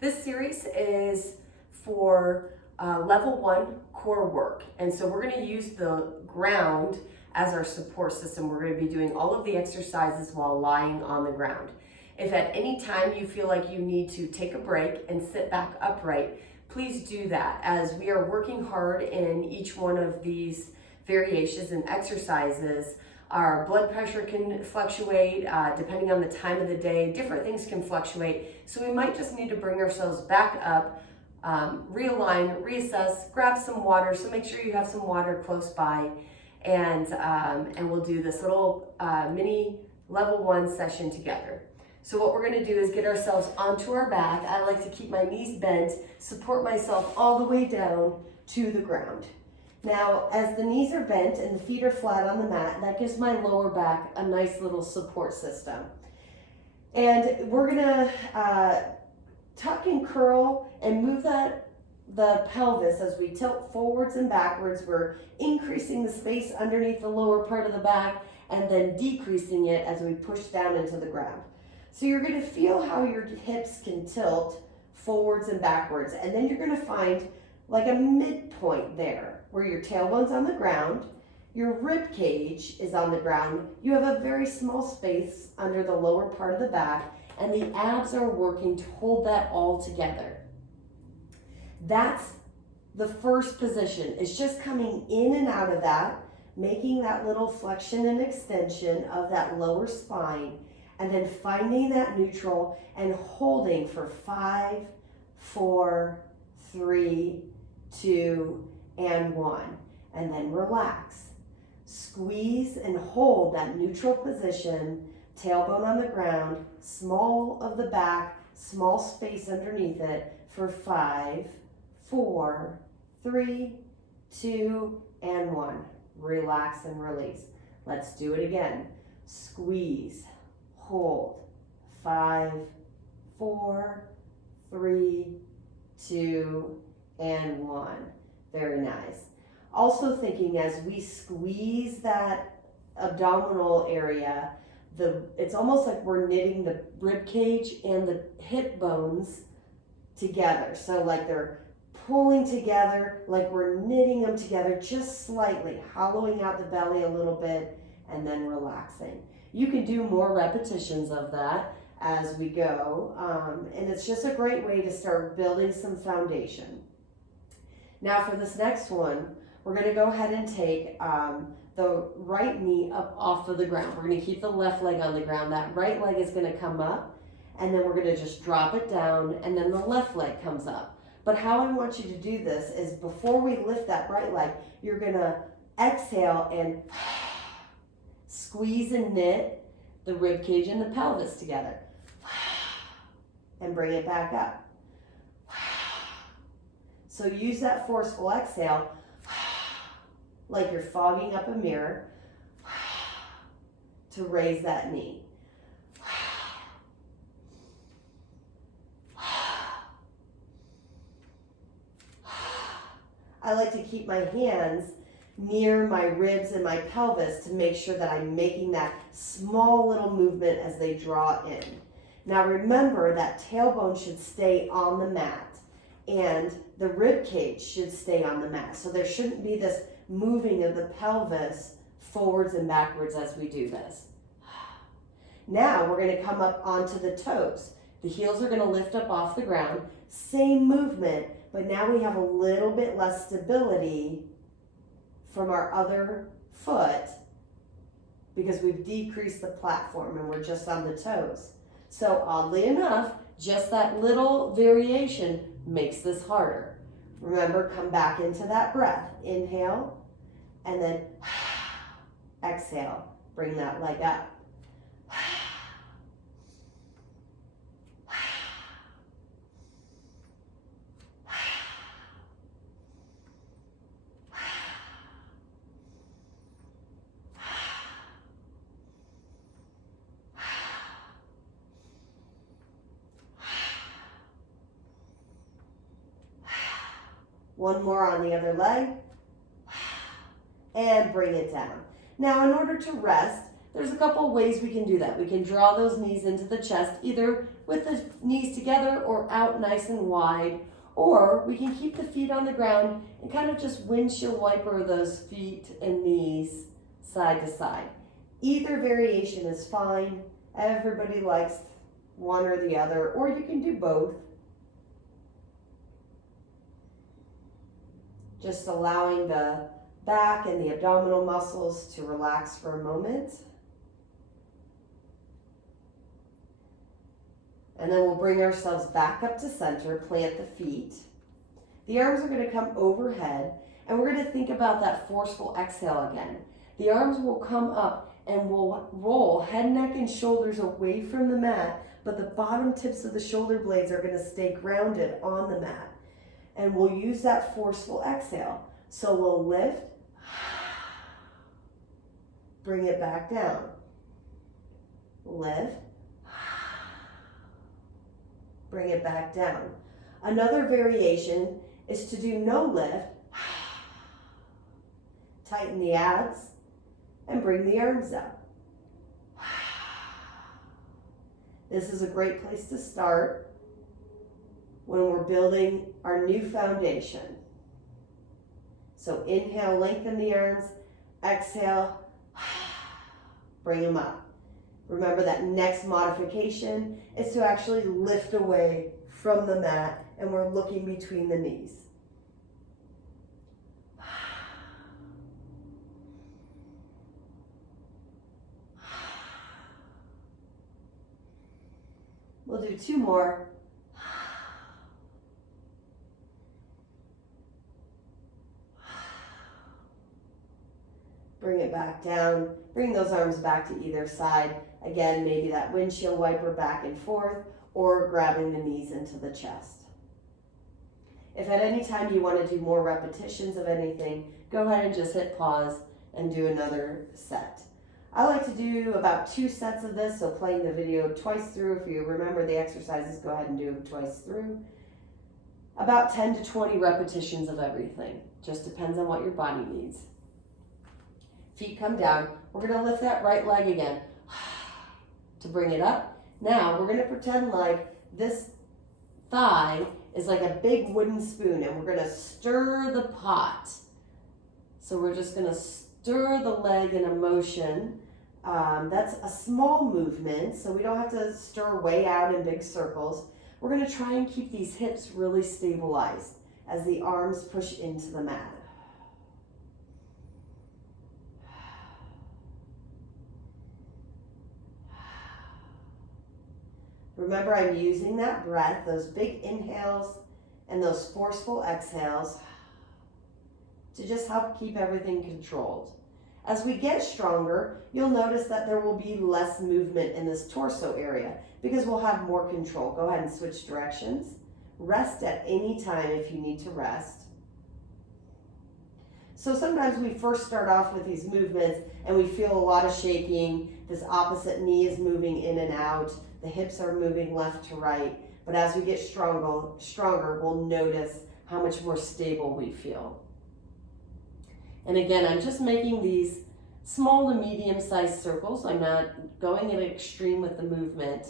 This series is for level 1 core work. And so we're going to use the ground as our support system. We're going to be doing all of the exercises while lying on the ground. If at any time you feel like you need to take a break and sit back upright, please do that, as we are working hard in each one of these variations and exercises. Our blood pressure can fluctuate depending on the time of the day. Different things can fluctuate. So we might just need to bring ourselves back up, realign, reassess, grab some water. So make sure you have some water close by, and we'll do this little mini level 1 session together. So what we're going to do is get ourselves onto our back. I like to keep my knees bent, support myself all the way down to the ground. Now, as the knees are bent and the feet are flat on the mat, that gives my lower back a nice little support system. And we're gonna tuck and curl and move the pelvis as we tilt forwards and backwards. We're increasing the space underneath the lower part of the back and then decreasing it as we push down into the ground. So you're gonna feel how your hips can tilt forwards and backwards, and then you're gonna find like a midpoint there where your tailbone's on the ground, your rib cage is on the ground, you have a very small space under the lower part of the back, and the abs are working to hold that all together. That's the first position. It's just coming in and out of that, making that little flexion and extension of that lower spine, and then finding that neutral and holding for 5, 4, 3, 2, and 1, and then relax. Squeeze and hold that neutral position, tailbone on the ground, small of the back, small space underneath it for 5, 4, 3, 2, and 1. Relax and release. Let's do it again. Squeeze, hold, 5, 4, 3, 2, and 1. Very nice. Also thinking as we squeeze that abdominal area, it's almost like we're knitting the rib cage and the hip bones together. So like they're pulling together, like we're knitting them together just slightly, hollowing out the belly a little bit and then relaxing. You can do more repetitions of that as we go, and it's just a great way to start building some foundation. Now for this next one, we're going to go ahead and take the right knee up off of the ground. We're going to keep the left leg on the ground. That right leg is going to come up, and then we're going to just drop it down, and then the left leg comes up. But how I want you to do this is before we lift that right leg, you're going to exhale and squeeze and knit the rib cage and the pelvis together, and bring it back up. So use that forceful exhale like you're fogging up a mirror to raise that knee. I like to keep my hands near my ribs and my pelvis to make sure that I'm making that small little movement as they draw in. Now remember that tailbone should stay on the mat and the rib cage should stay on the mat. So there shouldn't be this moving of the pelvis forwards and backwards as we do this. Now we're going to come up onto the toes. The heels are going to lift up off the ground. Same movement, but now we have a little bit less stability from our other foot because we've decreased the platform and we're just on the toes. So oddly enough, just that little variation makes this harder. Remember, come back into that breath. Inhale, and then exhale. Bring that leg up. One more on the other leg, and bring it down. Now, in order to rest, there's a couple ways we can do that. We can draw those knees into the chest, either with the knees together or out nice and wide, or we can keep the feet on the ground and kind of just windshield wiper those feet and knees side to side. Either variation is fine. Everybody likes one or the other, or you can do both. Just allowing the back and the abdominal muscles to relax for a moment. And then we'll bring ourselves back up to center, plant the feet. The arms are going to come overhead, and we're going to think about that forceful exhale again. The arms will come up and we'll roll head, neck, and shoulders away from the mat, but the bottom tips of the shoulder blades are going to stay grounded on the mat. And we'll use that forceful exhale. So we'll lift, bring it back down. Lift, bring it back down. Another variation is to do no lift, tighten the abs, and bring the arms up. This is a great place to start when we're building our new foundation. So inhale, lengthen the arms, exhale, bring them up. Remember that next modification is to actually lift away from the mat, and we're looking between the knees. We'll do two more. Bring it back down. Bring those arms back to either side. Again, maybe that windshield wiper back and forth, or grabbing the knees into the chest. If at any time you want to do more repetitions of anything, go ahead and just hit pause and do another set. I like to do about 2 sets of this, so playing the video twice through. If you remember the exercises, go ahead and do them twice through. About 10 to 20 repetitions of everything. Just depends on what your body needs. Feet come down. We're going to lift that right leg again to bring it up. Now we're going to pretend like this thigh is like a big wooden spoon, and we're going to stir the pot. So we're just going to stir the leg in a motion. That's a small movement, so we don't have to stir way out in big circles. We're going to try and keep these hips really stabilized as the arms push into the mat. Remember, I'm using that breath, those big inhales and those forceful exhales, to just help keep everything controlled. As we get stronger, you'll notice that there will be less movement in this torso area because we'll have more control. Go ahead and switch directions. Rest at any time if you need to rest. So sometimes we first start off with these movements and we feel a lot of shaking. This opposite knee is moving in and out. The hips are moving left to right. But as we get stronger, we'll notice how much more stable we feel. And again, I'm just making these small to medium-sized circles. I'm not going at an extreme with the movement.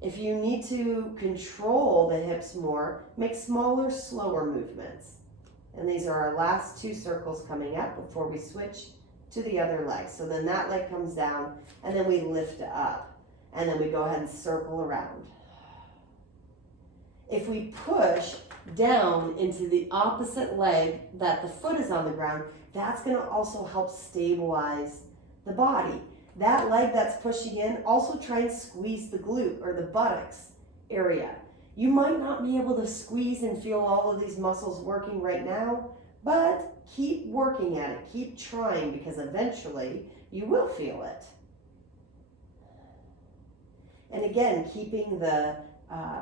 If you need to control the hips more, make smaller, slower movements. And these are our last 2 circles coming up before we switch to the other leg. So then that leg comes down, and then we lift up. And then we go ahead and circle around. If we push down into the opposite leg that the foot is on the ground, that's going to also help stabilize the body. That leg that's pushing in, also try and squeeze the glute or the buttocks area. You might not be able to squeeze and feel all of these muscles working right now, but keep working at it. Keep trying, because eventually you will feel it. And again, keeping the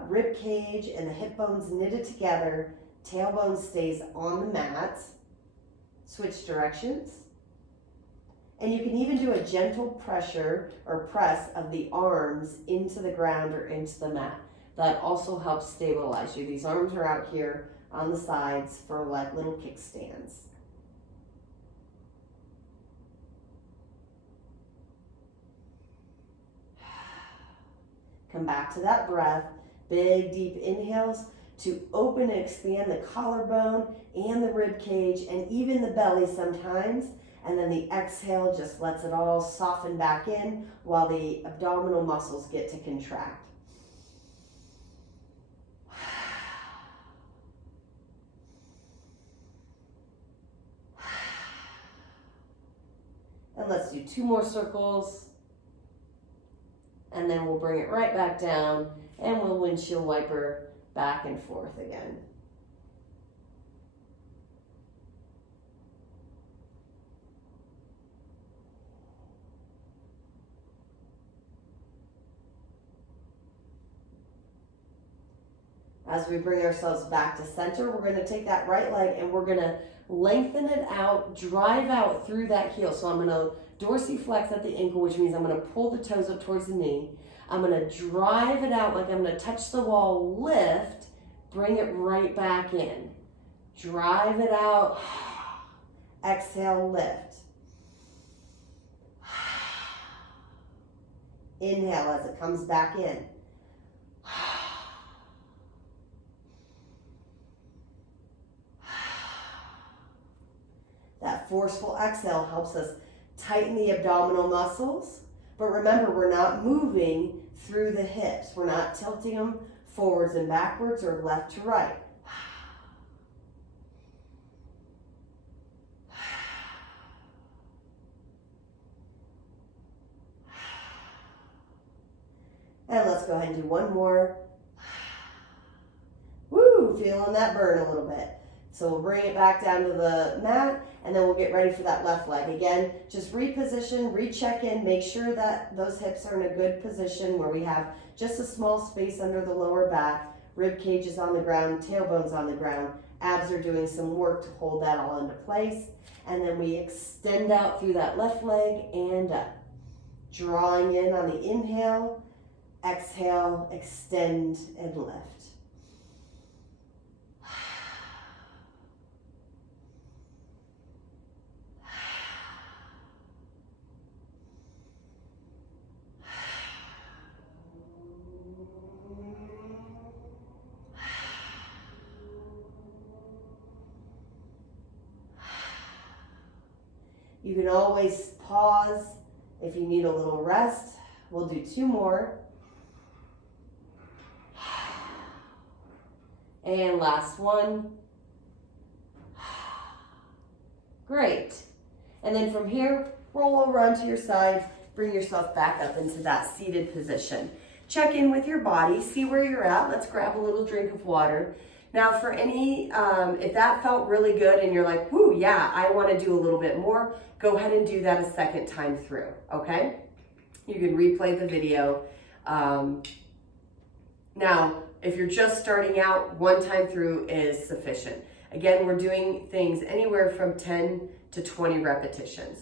rib cage and the hip bones knitted together, tailbone stays on the mat. Switch directions. And you can even do a gentle pressure or press of the arms into the ground or into the mat. That also helps stabilize you. These arms are out here on the sides for like little kickstands. Come back to that breath. Big, deep inhales to open and expand the collarbone and the rib cage and even the belly sometimes. And then the exhale just lets it all soften back in while the abdominal muscles get to contract. And let's do 2 more circles. And then we'll bring it right back down and we'll windshield wiper back and forth again. As we bring ourselves back to center, we're going to take that right leg and we're going to lengthen it out, drive out through that heel. So I'm going to dorsiflex at the ankle, which means I'm going to pull the toes up towards the knee. I'm going to drive it out like I'm going to touch the wall, lift, bring it right back in. Drive it out, exhale, lift. Inhale as it comes back in. That forceful exhale helps us tighten the abdominal muscles. But remember, we're not moving through the hips. We're not tilting them forwards and backwards or left to right. And let's go ahead and do one more. Woo, feeling that burn a little bit. So we'll bring it back down to the mat and then we'll get ready for that left leg. Again, just reposition, recheck in, make sure that those hips are in a good position where we have just a small space under the lower back, rib cage is on the ground, tailbone's on the ground, abs are doing some work to hold that all into place. And then we extend out through that left leg and up. Drawing in on the inhale, exhale, extend and lift. You can always pause if you need a little rest. We'll do 2 more. And last one. Great. And then from here, roll over onto your side, bring yourself back up into that seated position. Check in with your body, see where you're at. Let's grab a little drink of water. Now for any, if that felt really good and you're like, whoo, yeah, I want to do a little bit more, go ahead and do that a second time through, okay? You can replay the video. Now, if you're just starting out, 1 time through is sufficient. Again, we're doing things anywhere from 10 to 20 repetitions.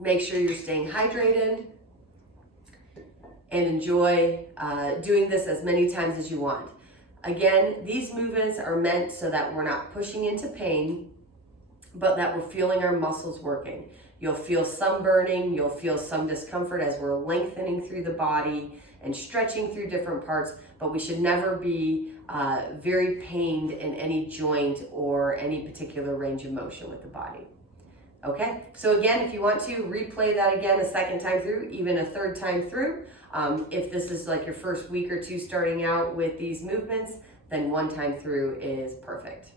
Make sure you're staying hydrated and enjoy doing this as many times as you want. Again, these movements are meant so that we're not pushing into pain, but that we're feeling our muscles working. You'll feel some burning, you'll feel some discomfort as we're lengthening through the body and stretching through different parts, but we should never be very pained in any joint or any particular range of motion with the body. Okay, so again, if you want to replay that again a second time through, even a 3rd time through, if this is like your first week or 2 starting out with these movements, then 1 time through is perfect.